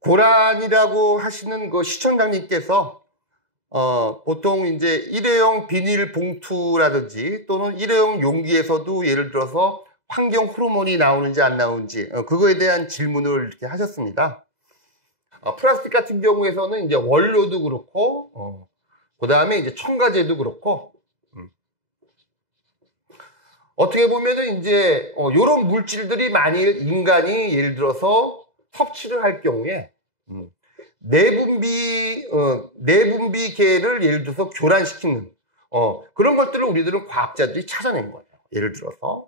고란이라고 하시는 그 시청장님께서 보통 이제 일회용 비닐 봉투라든지 또는 일회용 용기에서도 예를 들어서 환경 호르몬이 나오는지 안 나오는지 그거에 대한 질문을 이렇게 하셨습니다. 플라스틱 같은 경우에서는 이제 원료도 그렇고 그 다음에 이제 첨가제도 그렇고 어떻게 보면은 이제 요런 물질들이 만일 인간이 예를 들어서 섭취를 할 경우에 내분비계를 예를 들어서 교란시키는 그런 것들을 우리들은 과학자들이 찾아낸 거예요. 예를 들어서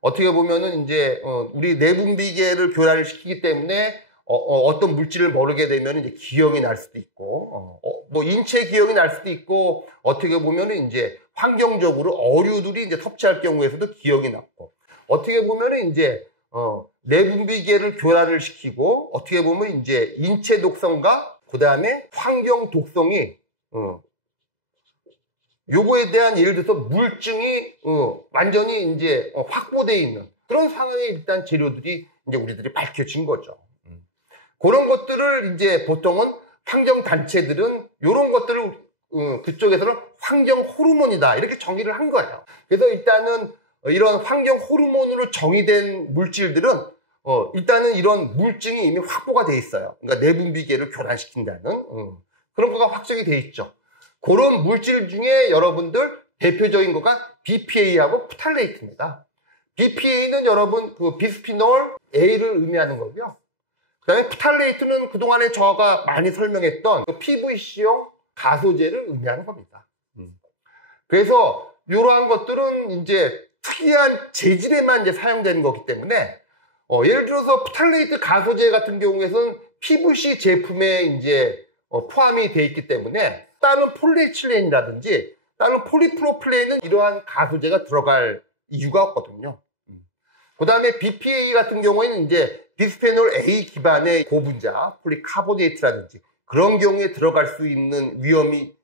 어떻게 보면은 이제 우리 내분비계를 교란을 시키기 때문에 어떤 물질을 모르게 되면 이제 기형이 날 수도 있고 뭐 인체 기형이 날 수도 있고 어떻게 보면은 이제 환경적으로 어류들이 이제 섭취할 경우에서도 기형이 났고 어떻게 보면은 이제 내분비계를 교란을 시키고 어떻게 보면 이제 인체 독성과 그 다음에 환경 독성이 요거에 대한 예를 들어서 물증이 완전히 이제 확보되어 있는 그런 상황의 일단 재료들이 이제 우리들이 밝혀진 거죠. 그런 것들을 이제 보통은 환경단체들은 이런 것들을 그쪽에서는 환경 호르몬이다 이렇게 정의를 한 거예요. 그래서 일단은 이런 환경 호르몬으로 정의된 물질들은 일단은 이런 물증이 이미 확보가 돼 있어요. 그러니까 내분비계를 교란시킨다는 그런 거가 확정이 돼 있죠. 그런 물질 중에 여러분들 대표적인 거가 BPA하고 프탈레이트입니다. BPA는 여러분 그 비스피놀 A를 의미하는 거고요. 그 다음에 프탈레이트는 그동안에 저가 많이 설명했던 그 PVC용 가소제를 의미하는 겁니다. 그래서 이러한 것들은 이제 특이한 재질에만 이제 사용되는 거기 때문에 예를 들어서 프탈레이트 가소제 같은 경우에는 PVC 제품에 이제 포함이 되어 있기 때문에 다른 폴리에틸렌이라든지 다른 폴리프로필렌은 이러한 가소제가 들어갈 이유가 없거든요. 그 다음에 BPA 같은 경우에는 이제 비스페놀 A 기반의 고분자 폴리카보네이트라든지 그런 경우에 들어갈 수 있는 위험이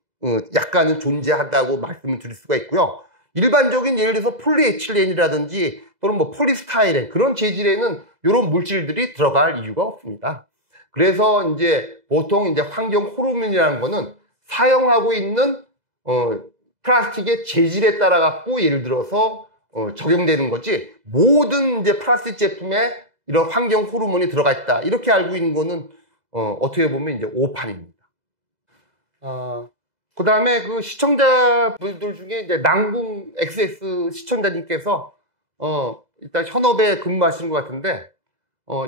약간은 존재한다고 말씀을 드릴 수가 있고요. 일반적인 예를 들어서 폴리에틸렌이라든지 또는 뭐 폴리스타이렌 그런 재질에는 이런 물질들이 들어갈 이유가 없습니다. 그래서 이제 보통 이제 환경 호르몬이라는 거는 사용하고 있는 플라스틱의 재질에 따라 갖고 예를 들어서 적용되는 거지 모든 이제 플라스틱 제품에 이런 환경 호르몬이 들어가 있다 이렇게 알고 있는 거는 어떻게 보면 이제 오판입니다. 그 다음에 그 시청자분들 중에 이제 남궁 XS 시청자님께서 일단 현업에 근무하시는 것 같은데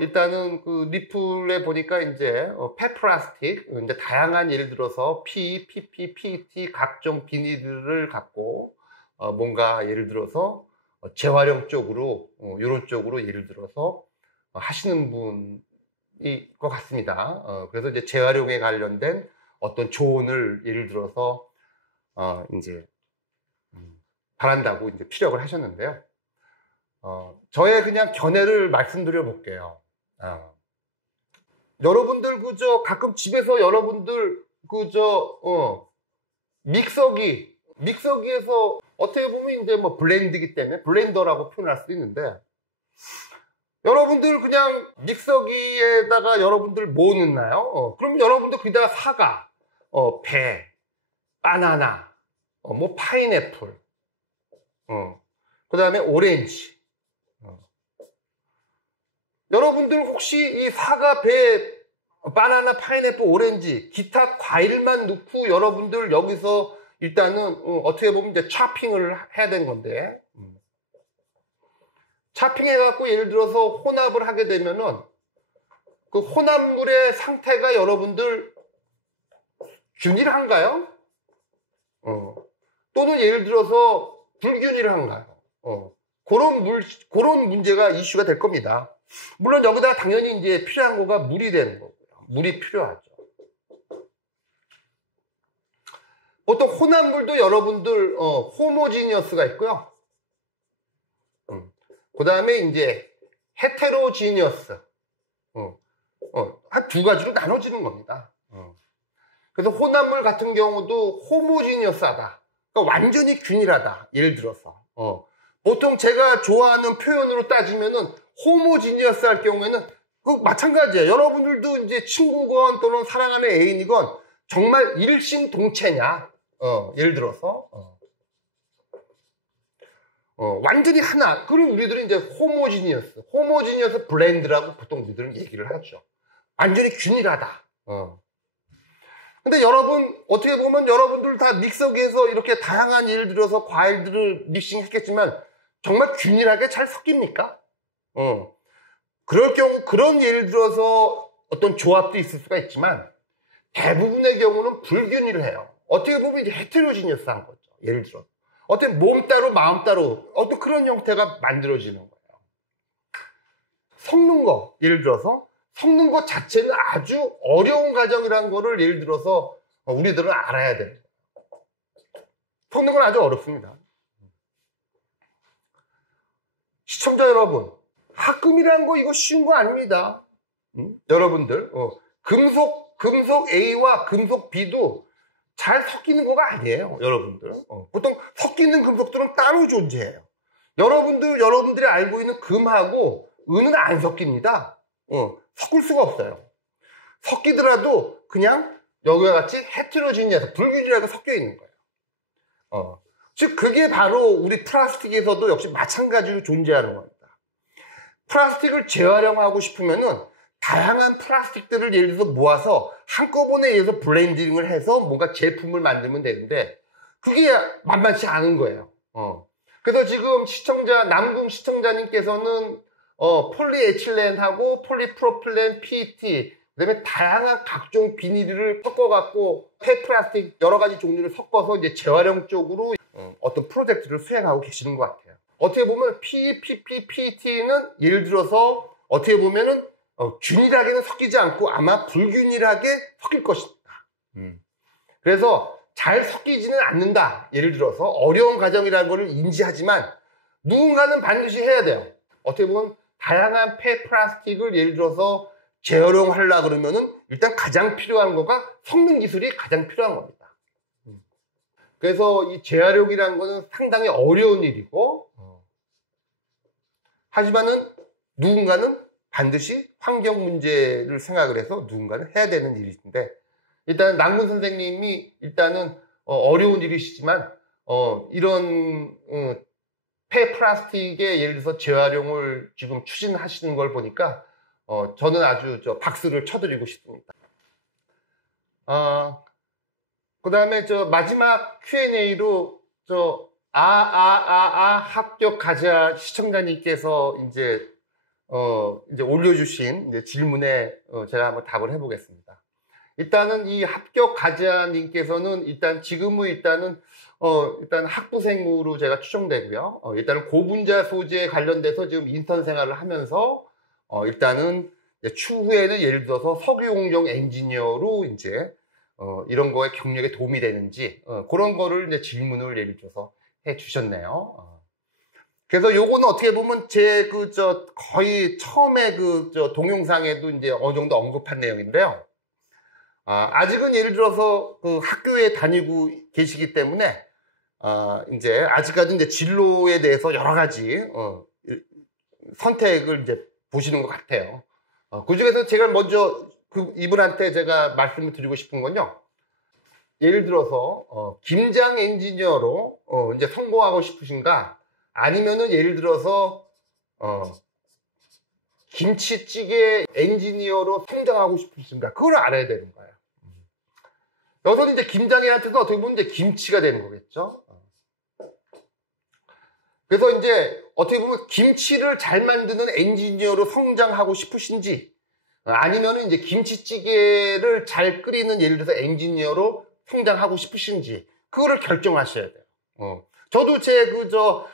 일단은 그 리플에 보니까 이제 펫플라스틱 이제 다양한 예를 들어서 P, PP, PET 각종 비닐을 갖고 뭔가 예를 들어서 재활용 쪽으로 이런 쪽으로 예를 들어서 하시는 분일 것 같습니다. 그래서 이제 재활용에 관련된 어떤 조언을 예를 들어서 이제 바란다고 이제 피력을 하셨는데요. 저의 그냥 견해를 말씀드려 볼게요. 여러분들 그저 가끔 집에서 여러분들 그저 믹서기에서 어떻게 보면 이제 뭐 블렌드이기 때문에 블렌더라고 표현할 수도 있는데 여러분들 그냥 믹서기에다가 여러분들 뭐 넣나요? 그럼 여러분들 거기다가 사과, 배, 바나나, 뭐 파인애플, 그 다음에 오렌지. 여러분들 혹시 이 사과, 배, 바나나, 파인애플, 오렌지 기타 과일만 넣고 여러분들 여기서 일단은 어떻게 보면 이제 차핑을 해야 되는 건데 차핑해갖고 예를 들어서 혼합을 하게 되면은 그 혼합물의 상태가 여러분들 균일한가요? 또는 예를 들어서 불균일한가요? 그런 문제가 이슈가 될 겁니다. 물론 여기다 당연히 이제 필요한 거가 물이 되는 거고요. 물이 필요하죠. 보통 혼합물도 여러분들 호모지니어스가 있고요. 그 다음에 이제 헤테로지니어스 한 두 가지로 나눠지는 겁니다. 그래서 혼합물 같은 경우도 호모지니어스하다. 그러니까 완전히 균일하다. 예를 들어서 보통 제가 좋아하는 표현으로 따지면은 호모지니어스 할 경우에는 그 마찬가지예요. 여러분들도 이제 친구건 또는 사랑하는 애인이건 정말 일심동체냐? 예를 들어서 완전히 하나. 그럼 우리들은 이제 호모지니어스 블렌드라고 보통 우리들은 얘기를 하죠. 완전히 균일하다. 근데 여러분, 어떻게 보면 여러분들 다 믹서기에서 이렇게 다양한 예를 들어서 과일들을 믹싱했겠지만 정말 균일하게 잘 섞입니까? 그럴 경우, 그런 예를 들어서 어떤 조합도 있을 수가 있지만 대부분의 경우는 불균일해요. 어떻게 보면 이제 헤테로지니어스한 거죠. 예를 들어. 어떤 몸 따로 마음 따로 어떤 그런 형태가 만들어지는 거예요. 섞는 거, 예를 들어서 섞는 것 자체는 아주 어려운 과정이라는 거를 예를 들어서 우리들은 알아야 돼요. 섞는 건 아주 어렵습니다. 시청자 여러분, 합금이라는 거 이거 쉬운 거 아닙니다. 여러분들, 금속 A와 금속 B도 잘 섞이는 거가 아니에요, 여러분들. 보통 섞이는 금속들은 따로 존재해요. 여러분들이 알고 있는 금하고 은은 안 섞입니다. 섞을 수가 없어요. 섞이더라도 그냥 여기와 같이 헤테로지니어스, 불균일하게 섞여 있는 거예요. 즉 그게 바로 우리 플라스틱에서도 역시 마찬가지로 존재하는 겁니다. 플라스틱을 재활용하고 싶으면은 다양한 플라스틱들을 예를 들어서 모아서 한꺼번에 의해서 블렌딩을 해서 뭔가 제품을 만들면 되는데 그게 만만치 않은 거예요. 그래서 지금 남궁 시청자님께서는 폴리에틸렌하고 폴리프로필렌, PET, 그다음에 다양한 각종 비닐을 섞어갖고 폐플라스틱 여러 가지 종류를 섞어서 이제 재활용 쪽으로 어떤 프로젝트를 수행하고 계시는 것 같아요. 어떻게 보면 PEPP, PET는 예를 들어서 어떻게 보면은 균일하게는 섞이지 않고 아마 불균일하게 섞일 것이다. 그래서 잘 섞이지는 않는다. 예를 들어서 어려운 과정이라는 것을 인지하지만 누군가는 반드시 해야 돼요. 어떻게 보면 다양한 폐플라스틱을 예를 들어서 재활용하려고 그러면은 일단 가장 필요한 거가 섞는 기술이 가장 필요한 겁니다. 그래서 이 재활용이라는 거는 상당히 어려운 일이고 하지만은 누군가는 반드시 환경 문제를 생각을 해서 누군가는 해야 되는 일인데 일단 남궁 선생님이 일단은 어려운 일이시지만 이런 폐플라스틱의 예를 들어서 재활용을 지금 추진하시는 걸 보니까 저는 아주 박수를 쳐드리고 싶습니다. 그 다음에 마지막 Q&A로 합격 가자 시청자님께서 이제 올려주신 이제 질문에 제가 한번 답을 해보겠습니다. 일단은 이 합격 가자님께서는 일단 학부생으로 제가 추정되고요. 일단은 고분자 소재 관련돼서 지금 인턴 생활을 하면서 일단은 추후에는 예를 들어서 석유공정 엔지니어로 이제 이런 거에 경력에 도움이 되는지 그런 거를 이제 질문을 예를 들어서 해 주셨네요. 그래서 요거는 어떻게 보면 제 거의 처음에 동영상에도 이제 어느 정도 언급한 내용인데요. 아직은 예를 들어서 학교에 다니고 계시기 때문에 이제 아직까지 이제 진로에 대해서 여러 가지 선택을 이제 보시는 것 같아요. 그 중에서 제가 먼저 이분한테 제가 말씀을 드리고 싶은 건요. 예를 들어서 김장 엔지니어로 이제 성공하고 싶으신가? 아니면은 예를 들어서 김치찌개 엔지니어로 성장하고 싶으신가? 그걸 알아야 되는 거예요. 여기서 이제 김장애한테도 어떻게 보면 이제 김치가 되는 거겠죠. 그래서 이제 어떻게 보면 김치를 잘 만드는 엔지니어로 성장하고 싶으신지 아니면은 이제 김치찌개를 잘 끓이는 예를 들어서 엔지니어로 성장하고 싶으신지 그거를 결정하셔야 돼요. 저도 제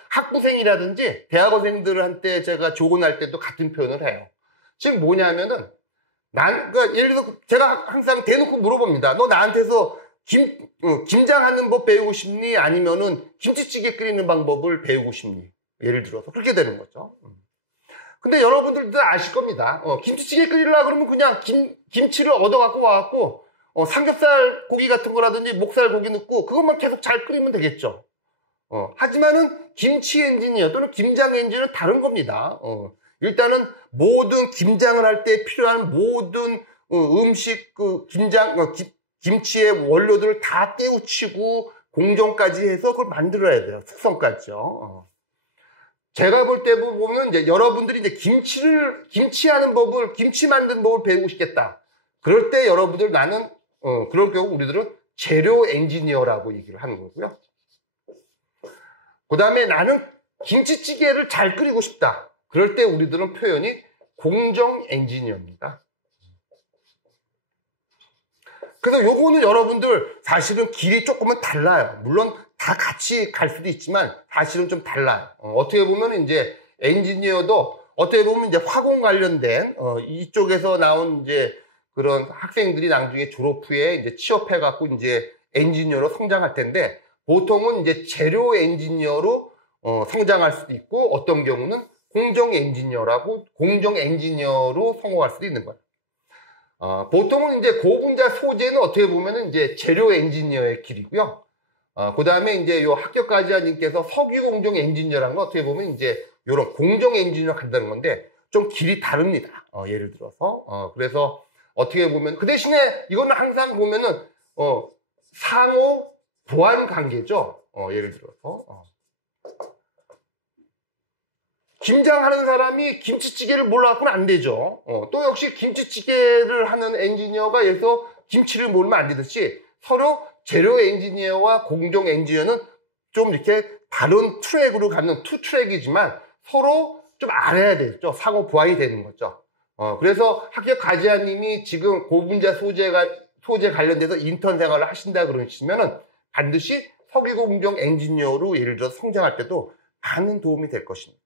학부생이라든지 대학원생들한테 제가 조언할 때도 같은 표현을 해요. 지금 뭐냐면은 그러니까 예를 들어서 제가 항상 대놓고 물어봅니다. 너 나한테서 김장하는 법 배우고 싶니? 아니면은 김치찌개 끓이는 방법을 배우고 싶니? 예를 들어서 그렇게 되는 거죠. 근데 여러분들도 아실 겁니다. 김치찌개 끓이려고 그러면 그냥 김치를 얻어갖고 와갖고 삼겹살 고기 같은 거라든지 목살 고기 넣고 그것만 계속 잘 끓이면 되겠죠. 하지만은 김치 엔지니어 또는 김장 엔지니어는 다른 겁니다. 일단은 모든 김장을 할 때 필요한 모든 음식 김치의 원료들을 다 떼우치고 공정까지 해서 그걸 만들어야 돼요. 숙성까지요. 제가 볼 때 보면 이제 여러분들이 이제 김치 만드는 법을 배우고 싶겠다. 그럴 때 여러분들 그럴 경우 우리들은 재료 엔지니어라고 얘기를 하는 거고요. 그 다음에 나는 김치찌개를 잘 끓이고 싶다. 그럴 때 우리들은 표현이 공정 엔지니어입니다. 그래서 요거는 여러분들 사실은 길이 조금은 달라요. 물론 다 같이 갈 수도 있지만 사실은 좀 달라요. 어떻게 보면 이제 엔지니어도 어떻게 보면 이제 화공 관련된 이쪽에서 나온 이제 그런 학생들이 나중에 졸업 후에 이제 취업해 갖고 이제 엔지니어로 성장할 텐데 보통은 이제 재료 엔지니어로 성장할 수도 있고 어떤 경우는 공정 엔지니어로 성공할 수도 있는 거예요. 보통은 이제 고분자 소재는 어떻게 보면은 이제 재료 엔지니어의 길이고요. 그 다음에 이제 요 합격과제자님께서 석유 공정 엔지니어라는 거 어떻게 보면 이제 요런 공정 엔지니어 간다는 건데 좀 길이 다릅니다. 예를 들어서. 그래서 어떻게 보면 그 대신에 이거는 항상 보면은 상호 보완 관계죠. 예를 들어서. 김장하는 사람이 김치찌개를 몰라갖고는 안 되죠. 또 역시 김치찌개를 하는 엔지니어가 여기서 김치를 모르면 안 되듯이 서로 재료 엔지니어와 공정 엔지니어는 좀 이렇게 다른 트랙으로 가는 투 트랙이지만 서로 좀 알아야 되겠죠. 상호 보완이 되는 거죠. 그래서 합격 과제자님이 지금 고분자 소재 관련돼서 인턴 생활을 하신다 그러시면은 반드시 석유 공정 엔지니어로 예를 들어서 성장할 때도 많은 도움이 될 것입니다.